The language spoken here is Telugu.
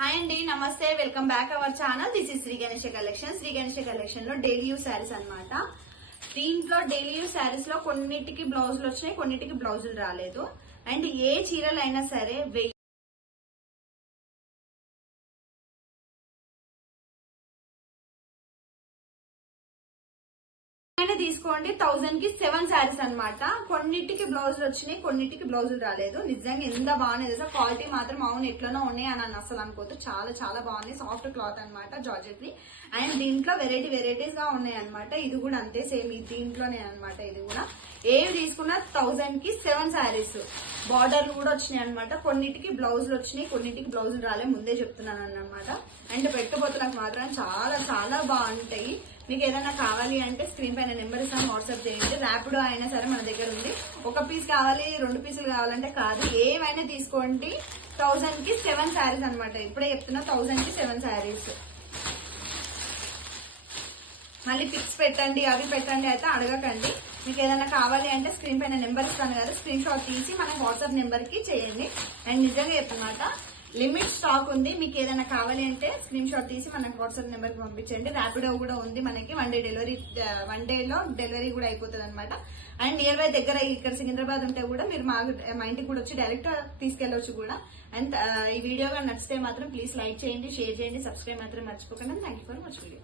హాయ్ అండి, నమస్తే, welcome back our channel. This is Sri Ganesha collection. Sri Ganesha collection లో డైలీ యూస్ శారీస్ అన్నమాట. దీంట్లో డైలీ యూస్ శారీస్ లో కొన్నిటికి బ్లౌజులు వచ్చినాయి, కొన్నిటికి బ్లౌజులు రాలేదు. అండ్ ఏ చీరలు అయినా సరే తీసుకోండి. 1000 కి 7 శారీస్ అన్నమాట. కొన్నిటికి బ్లౌజులు వచ్చినాయి, కొన్నిటికి బ్లౌజులు రాలేదు. నిజంగా ఎంత బాగున్నాయి తెలుసా. క్వాలిటీ మాత్రం అవును ఎట్లనో ఉన్నాయి అని అసలు అనుకోవద్దు. చాలా చాలా బాగున్నాయి. సాఫ్ట్ క్లాత్ అనమాట, జార్జెట్ ని. అండ్ దీంట్లో వెరైటీస్ గా ఉన్నాయి అనమాట. ఇది కూడా అంతే సేమ్ దీంట్లోనే అనమాట. ఇది కూడా ఏవి తీసుకున్నా 1000 కి 7 శారీస్. బార్డర్లు కూడా వచ్చినాయి అనమాట. కొన్నిటికి బ్లౌజులు వచ్చినాయి, కొన్నిటికి బ్లౌజులు రాలే, ముందే చెప్తున్నాను అన్నమాట. అండ్ పెట్టుబోతులకు మాత్రం చాలా చాలా బాగుంటాయి. మీకు ఏదైనా కావాలి అంటే స్క్రీన్ పైన నెంబర్ ఇస్తాను, వాట్సాప్ చేయండి. ర్యాపిడో అయినా సరే మన దగ్గర ఉంది. ఒక పీస్ కావాలి, 2 పీసులు కావాలంటే కాదు, ఏమైనా తీసుకోండి. 1000 కి 7 శారీస్ అనమాట. ఇప్పుడే చెప్తున్నా, 1000 కి 7 శారీస్. మళ్ళీ పిక్స్ పెట్టండి, అవి పెట్టండి అయితే అడగకండి. మీకు ఏదైనా కావాలి అంటే స్క్రీన్ పైన నెంబర్ ఇస్తాను కదా, స్క్రీన్ షాట్ తీసి మన వాట్సాప్ నెంబర్ కి చేయండి. అండ్ నిజంగా చెప్తున్నమాట, లిమిట్ స్టాక్ ఉంది. మీకు ఏదైనా కావాలి అంటే స్క్రీన్ షాట్ తీసి మనకు వాట్సాప్ నెంబర్ కి పంపించండి. ర్యాపిడో కూడా ఉంది మనకి. 1 డే డెలివరీ, 1 డేలో డెలివరీ కూడా అయిపోతుంది అనమాట. అండ్ నియర్ బై దగ్గర ఇక్కడ సికింద్రాబాద్ ఉంటే కూడా మీరు మా ఇంటికి కూడా వచ్చి డైరెక్ట్ తీసుకెళ్లొచ్చు కూడా. అండ్ ఈ వీడియో నచ్చితే మాత్రం ప్లీజ్ లైక్ చేయండి, షేర్ చేయండి, సబ్స్క్రైబ్ మాత్రం మర్చిపోకండి. Thank you for watch video.